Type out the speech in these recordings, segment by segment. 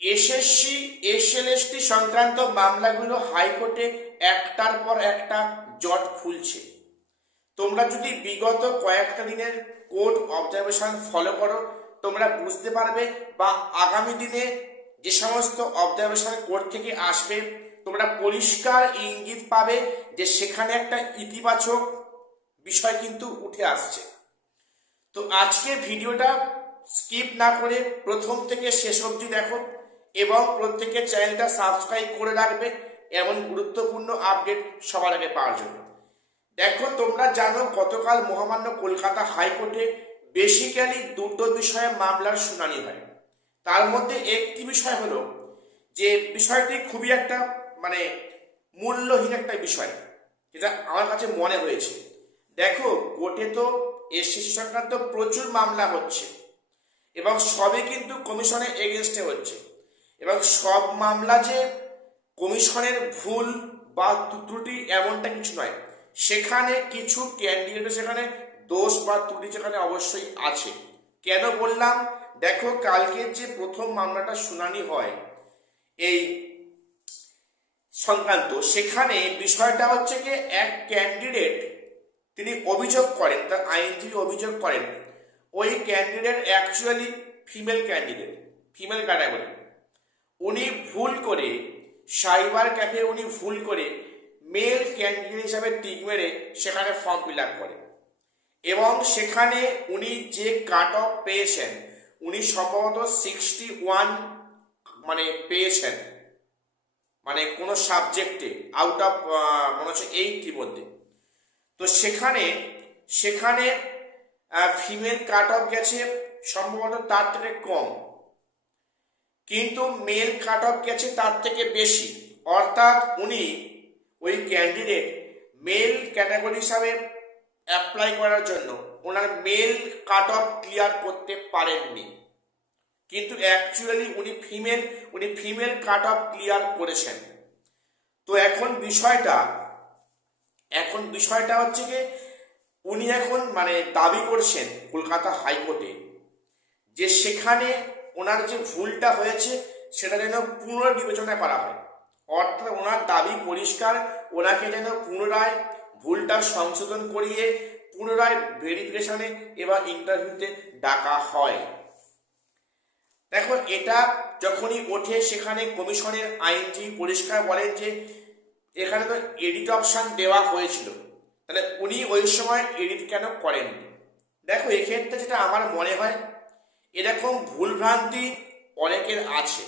SSC SLST সংক্রান্ত মামলাগুলো হাইকোর্টে একটার পর একটা জট খুলছে। তোমরা যদি বিগত কয়েকটা দিনের কোর্ট অবজারভেশন ফলো করো, তোমরা বুঝতে পারবে বা আগামী দিনে যে সমস্ত অবজারভেশন কোর্ট থেকে আসবে, তোমরা পরিষ্কার ইঙ্গিত পাবে যে সেখানে একটা ইতিবাচক বিষয় কিন্তু উঠে আসছে। তো আজকের ভিডিওটা স্কিপ না করে প্রথম থেকে শেষ অবধি দেখো এবং প্রত্যেকের চ্যানেলটা সাবস্ক্রাইব করে রাখবে এমন গুরুত্বপূর্ণ আপডেট সবার আগে পাওয়ার জন্য। দেখো, তোমরা জানো গতকাল মহামান্য কলকাতা হাইকোর্টে বেসিক্যালি দুটো বিষয়ে মামলার শুনানি হয়। তার মধ্যে একটি বিষয় হলো যে বিষয়টি খুবই একটা মানে মূল্যহীন একটা বিষয়, যেটা আমার কাছে মনে হয়েছে। দেখো, কোর্টে তো এসএসসি সংক্রান্ত প্রচুর মামলা হচ্ছে এবং সবই কিন্তু কমিশনের এগেনস্টে হচ্ছে, এবং সব মামলা যে কমিশনের ভুল বা ত্রুটি এমনটা কিছু নয়। সেখানে কিছু ক্যান্ডিডেটের সেখানে দোষ বা ত্রুটি সেখানে অবশ্যই আছে। কেন বললাম? দেখো, কালকে যে প্রথম মামলাটা শুনানি হয় এই সংক্রান্ত, সেখানে বিষয়টা হচ্ছে কি, এক ক্যান্ডিডেট তিনি অভিযোগ করেন, তার আইনজীবী অভিযোগ করেন ওই candidate actually female candidate, female category. উনি ভুল করে সাইবার ক্যাফে উনি ভুল করে মেল ক্যান্ডিডেট হিসাবে টিক মেরে সেখানে ফর্ম ফিল আপ করে, এবং সেখানে উনি যে কাট অফ পেয়েছেন, উনি সম্ভবত 61 মানে পেয়েছেন, মানে কোনো সাবজেক্টে আউট অফ মনে হচ্ছে 80 মধ্যে। তো সেখানে সেখানে ফিমেল কাট অফ গেছে সম্ভবত তার থেকে কম, কিন্তু মেল কাট অফ গেছে তার থেকে বেশি। অর্থাৎ উনি ওই ক্যান্ডিডেট মেল ক্যাটাগরি হিসাবে অ্যাপ্লাই করার জন্য ওনার মেল কাট অফ ক্লিয়ার করতে পারেননি, কিন্তু অ্যাকচুয়ালি উনি ফিমেল কাট অফ ক্লিয়ার করেছেন। তো এখন বিষয়টা হচ্ছে যে উনি এখন মানে দাবি করছেন কলকাতা হাইকোর্টে যে সেখানে ওনার যে ভুলটা হয়েছে সেটা যেন পুনর্বিবেচনা করা হয়। অর্থাৎ ওনার দাবি পরিষ্কার, ওনাকে যেন পুনরায় ভুলটা সংশোধন করিয়ে পুনরায় ভেরিফিকেশনে এবার ইন্টারভিউতে ডাকা হয়। দেখো, এটা যখনই ওঠে সেখানে কমিশনের আইনজীবী পরিষ্কার বলেন যে এখানে তো এডিট অপশন দেওয়া হয়েছিল, তাহলে উনি ওই সময় এডিট কেন করেননি? দেখো, এক্ষেত্রে যেটা আমার মনে হয়, এরকম ভুলভ্রান্তি অনেকের আছে।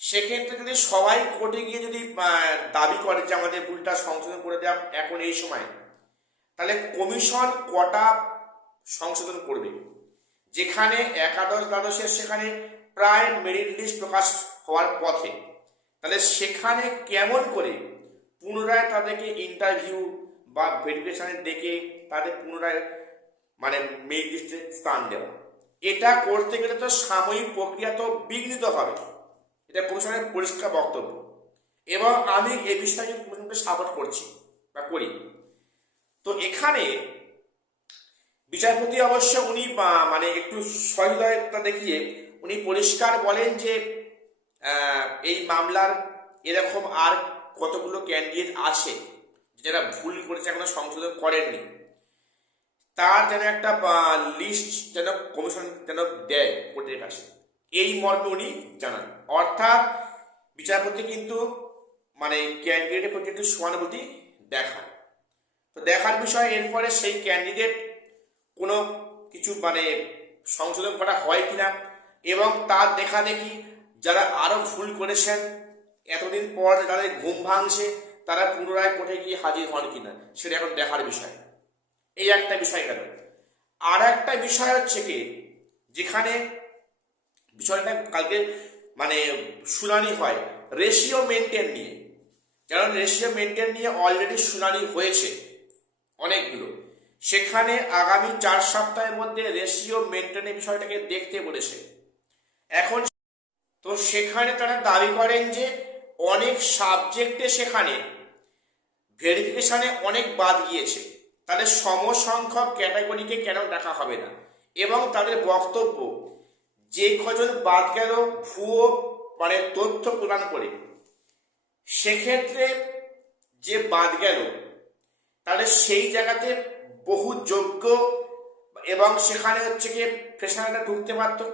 সেক্ষেত্রে যদি সবাই কোর্টে গিয়ে যদি দাবি করে যে আমাদের ভুলটা সংশোধন করে দেওয়া এখন এই সময়, তাহলে কমিশন কটা সংশোধন করবে? যেখানে একাদশ দ্বাদশের সেখানে প্রায় মেরিট লিস্ট প্রকাশ হওয়ার পথে, তাহলে সেখানে কেমন করে পুনরায় তাদেরকে ইন্টারভিউ বা ভেরিফিকেশনে ডেকে তাদের পুনরায় মানে মেরিট লিস্টে স্থান দেওয়া, এটা করতে গেলে তো সাময়িক প্রক্রিয়া তো বিঘ্নিত হবে। এটা কমিশনের পরিষ্কার বক্তব্য, এবং আমি এ বিষয়ে কমিশনকে সাপোর্ট করছি বা করি। তো এখানে বিচারপতি অবশ্য উনি মানে একটু সহৃদয়তা দেখিয়ে উনি পরিষ্কার বলেন যে এই মামলার এরকম আর কতগুলো ক্যান্ডিডেট আছে যারা ভুল করেছে, এখনো সংশোধন করেননি, তার যেন একটা লিস্ট যেন কমিশন যেন দেয় কোর্টের কাছে, এই মর্মে উনি জানান। অর্থাৎ বিচারপতি কিন্তু মানে ক্যান্ডিডেটের প্রতি একটু সহানুভূতি দেখান। তো দেখার বিষয়, এরপরে সেই ক্যান্ডিডেট কোনো কিছু মানে সংশোধন করা হয় কিনা, এবং তার দেখা দেখি যারা আরো ভুল করেছেন এতদিন পর যাদের ঘুম ভাঙছে তারা পুনরায় কোর্টে গিয়ে হাজির হন কিনা, সেটা এখন দেখার বিষয়। এই একটা বিষয় গেল। আর একটা বিষয় হচ্ছে কি, যেখানে বিষয়টা কালকে মানে শুনানি হয় রেশিও মেনটেন নিয়ে, কারণ রেশিও মেনটেন নিয়ে অলরেডি শুনানি হয়েছে অনেকগুলো। সেখানে আগামী 4 সপ্তাহের মধ্যে রেশিও মেনটেনের বিষয়টাকে দেখতে বলেছে। এখন তো সেখানে তারা দাবি করেন যে অনেক সাবজেক্টে সেখানে ভেরিফিকেশনে অনেক বাদ গিয়েছে, তাহলে সমসংখ্যক ক্যাটাগরিকে কেন দেখা হবে না, এবং তাদের বক্তব্য যে কজন বাদ গেল ভুয়ো মানে তথ্য প্রদান করে, সেক্ষেত্রে যে বাদ গেল, তাহলে সেই জায়গাতে বহু যোগ্য এবং সেখানে হচ্ছে গিয়ে ফ্রেশাররা ঢুকতে পারতো,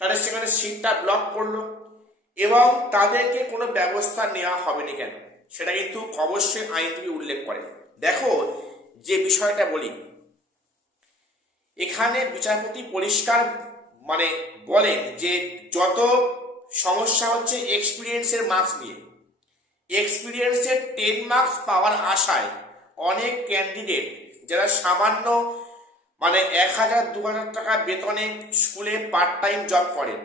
তাহলে সেখানে সিটটা ব্লক করলো এবং তাদেরকে কোনো ব্যবস্থা নেওয়া হবে না কেন, সেটা কিন্তু অবশ্যই আইনজীবী উল্লেখ করে। দেখো, যে বিষয়টা বলি, এখানে বিচারপতি পরিষ্কার মানে বলেন যে যত সমস্যা হচ্ছে এক্সপিরিয়েন্সের মার্কস নিয়ে, এক্সপিরিয়েন্সের 10 মার্কস পাওয়ার আশায় অনেক ক্যান্ডিডেট যারা সামান্য মানে 1,000-2,000 টাকা বেতনে স্কুলে পার্ট টাইম জব করেন,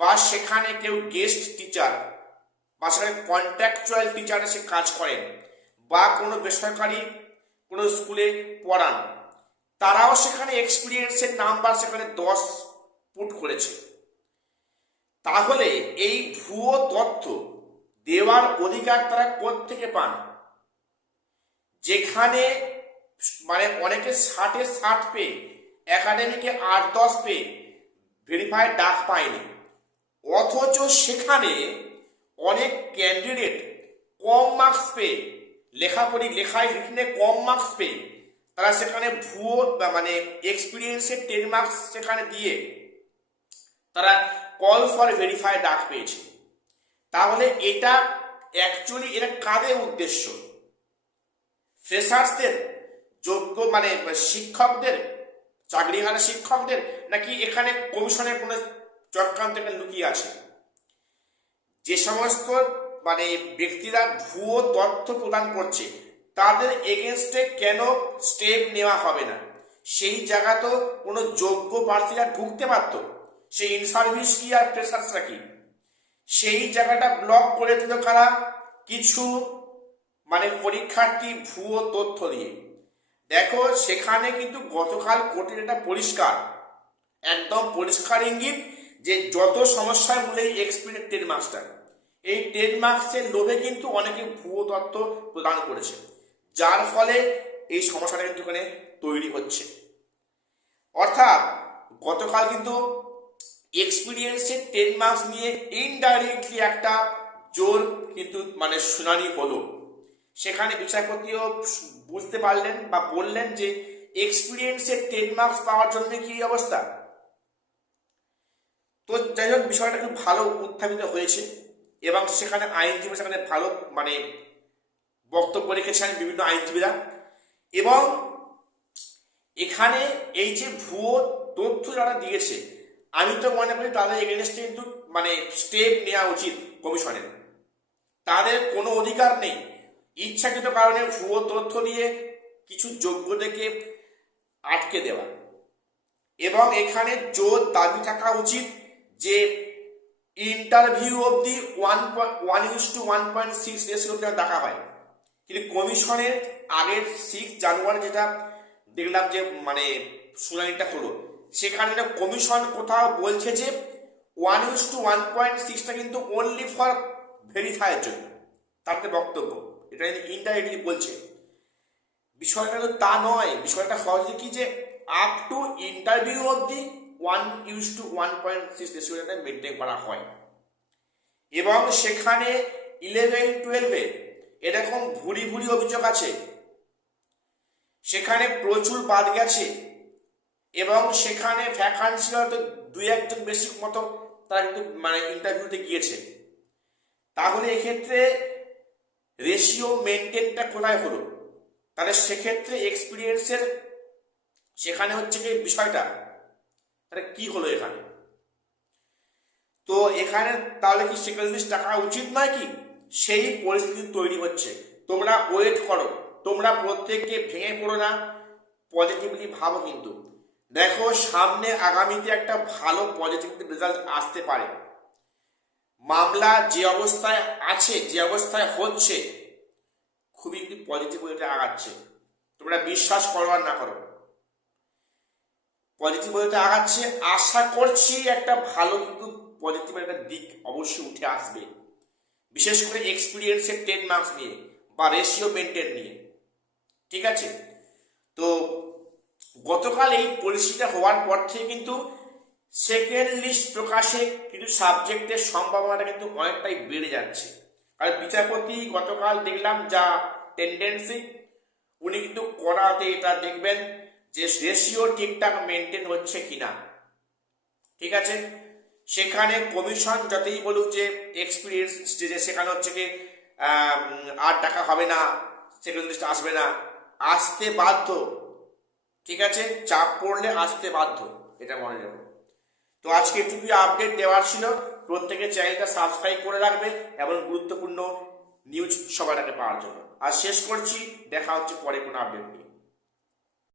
বা সেখানে কেউ গেস্ট টিচার বা সেখানে কন্ট্রাকচুয়াল টিচার এসে কাজ করেন, বা কোনো বেসরকারি কোনো স্কুলে পড়ান, তারাও সেখানে এক্সপিরিয়েন্সের নাম্বার সেখানে 10 পুট করেছে। তাহলে এই ভুয়ো তথ্য দেওয়ার অধিকার তারা কোত্থেকে পান? যেখানে মানে অনেকে 60 পেয়ে, একাডেমিকে 8-10 পেয়ে ভেরিফাইড ডাক পায়নি, অথচ সেখানে অনেক ক্যান্ডিডেট কম মার্কস পেয়ে, লেখায় রিটেনে কম মার্কস পেয়ে তারা সেখানে ভুয়ো মানে এক্সপিরিয়েন্সের 10 মার্কস সেখানে দিয়ে তারা কল ফর ভেরিফাই ডাক পেয়েছে। তাহলে এটা অ্যাকচুয়ালি এটা কাদের উদ্দেশ্য? ফ্রেশার্সদের, যোগ্য মানে শিক্ষকদের, চাকরিহারা শিক্ষকদের, নাকি এখানে কমিশনের কোনো চক্রান্ত এখানে লুকিয়ে আছে? যে সমস্ত মানে ব্যক্তিরা ভুয়ো তথ্য প্রদান করছে তাদের এগেনস্টে কেন স্টেপ নেওয়া হবে না? সেই জায়গা তো কোনো যোগ্য প্রার্থীরা ঢুকতে পারতো, সেই ইন সার্ভিস কি আর ফ্রেশার্সরা কি? সেই জায়গাটা ব্লক করে দিল কারা? কিছু মানে পরীক্ষার্থী ভুয়ো তথ্য দিয়ে। দেখো, সেখানে কিন্তু গতকাল কোর্টের এটা পরিষ্কার, একদম পরিষ্কার ইঙ্গিত যে যত সমস্যার মূলেই এক্সপিরিয়েন্স 10 মার্কসটা, এই 10 মার্কসের লোভে কিন্তু অনেকে ভুয়ো তথ্য প্রদান করেছে, যার ফলে এই সমস্যাটা কিন্তু এখানে তৈরি হচ্ছে। অর্থাৎ গতকাল কিন্তু এক্সপিরিয়েন্সের 10 মার্কস নিয়ে ইনডাইরেক্টলি একটা জোর কিন্তু মানে শুনানি হলো। সেখানে বিচারপতিও বুঝতে পারলেন বা বললেন যে এক্সপিরিয়েন্সের 10 মার্কস পাওয়ার জন্য কি অবস্থা। তো যাই হোক, বিষয়টা খুব ভালো উত্থাপিত হয়েছে এবং সেখানে আইনজীবী সেখানে ভালো মানে বক্তব্য রেখেছেন বিভিন্ন আইনজীবীরা। এবং এখানে এই যে ভুয়ো তথ্য যারা দিয়েছে, আমি তো মনে করি তাদের এগেনস্টে কিন্তু মানে স্টেপ নেওয়া উচিত কমিশনের। তাদের কোনো অধিকার নেই ইচ্ছাকৃত কারণে ভুয়ো তথ্য দিয়ে কিছু যোগ্যদেরকে আটকে দেওয়া। এবং এখানে জোর দাবি থাকা উচিত যে ইন্টারভিউ অবধি 1:1.6 রেশিও দেখা হয়, কিন্তু কমিশনের আগের 6 জানুয়ারি যেটা দেখলাম যে মানে শুনানিটা হলো, সেখানে কমিশন কোথাও বলছে যে 1:1.6টা কিন্তু অনলি ফর ভেরিফাইয়ের জন্য, তাদের বক্তব্য এটা ইনডাইরেক্টলি বলছে। বিষয়টা তো তা নয়, বিষয়টা হচ্ছে কি যে আপ টু ইন্টারভিউ অবধি 1:1.6 রেশিওটা মেনটেন করা হয়। এবং সেখানে 11-12-এ এরকম ভুরি অভিযোগ আছে, সেখানে প্রচুর বাদ গেছে এবং সেখানে ভ্যাকান্সি হয়তো 2-1 বেশি মতো তারা কিন্তু মানে ইন্টারভিউতে গিয়েছে। তাহলে এক্ষেত্রে রেশিও মেনটেনটা কোথায় হলো? তাহলে সেক্ষেত্রে এক্সপিরিয়েন্সের সেখানে হচ্ছে কি বিষয়টা, তাহলে কি হলো এখানে? তো এখানে তাহলে কি সেকেন্ড লিস্ট টাকা উচিত নয় কি? সেই পরিস্থিতি তৈরি হচ্ছে। তোমরা ওয়েট করো, তোমরা প্রত্যেককে ভেঙে পড়ো না, পজিটিভলি ভাবো। কিন্তু দেখো, সামনে আগামীতে একটা ভালো পজিটিভ রেজাল্ট আসতে পারে। মামলা যে অবস্থায় আছে, যে অবস্থায় হচ্ছে, খুবই একটি পজিটিভ ওয়েতে আগাচ্ছে। তোমরা বিশ্বাস করো আর না করো, পজিটিভ ওয়েতে আগাচ্ছে। আশা করছি একটা ভালো কিন্তু পজিটিভ একটা দিক অবশ্যই উঠে আসবে, বিশেষ করে এক্সপিরিয়েন্সের 10 মার্কস নিয়ে বা রেশিও মেনটেন নিয়ে। ঠিক আছে? তো গতকাল এই পরিস্থিতিটা হওয়ার পর থেকে কিন্তু সেকেন্ড লিস্ট প্রকাশে কিছু সাবজেক্টের সম্ভাবনাটা কিন্তু অনেকটাই বেড়ে যাচ্ছে। আর বিচারপতি গতকাল দেখলাম যা টেন্ডেন্সি, উনি কিন্তু করাতে এটা দেখবেন যে রেশিও ঠিকঠাক মেনটেন হচ্ছে কিনা। ঠিক আছে, সেখানে কমিশন যতই বলুক যে এক্সপিরিয়েন্স স্টেজে, সেখানে হচ্ছে কি আর টাকা হবে না, সেকেন্ড লিস্ট আসবে না, আসতে বাধ্য। ঠিক আছে, চাপ পড়লে আসতে বাধ্য, এটা মনে রাখো। তো আজকে এটুকুই আপডেট দেওয়ার ছিল। প্রত্যেকে চ্যানেলটা সাবস্ক্রাইব করে রাখবে এবং গুরুত্বপূর্ণ নিউজ সবার আগে পাওয়ার জন্য। আর শেষ করছি, দেখা হচ্ছে পরে কোনো আপডেট নিয়ে।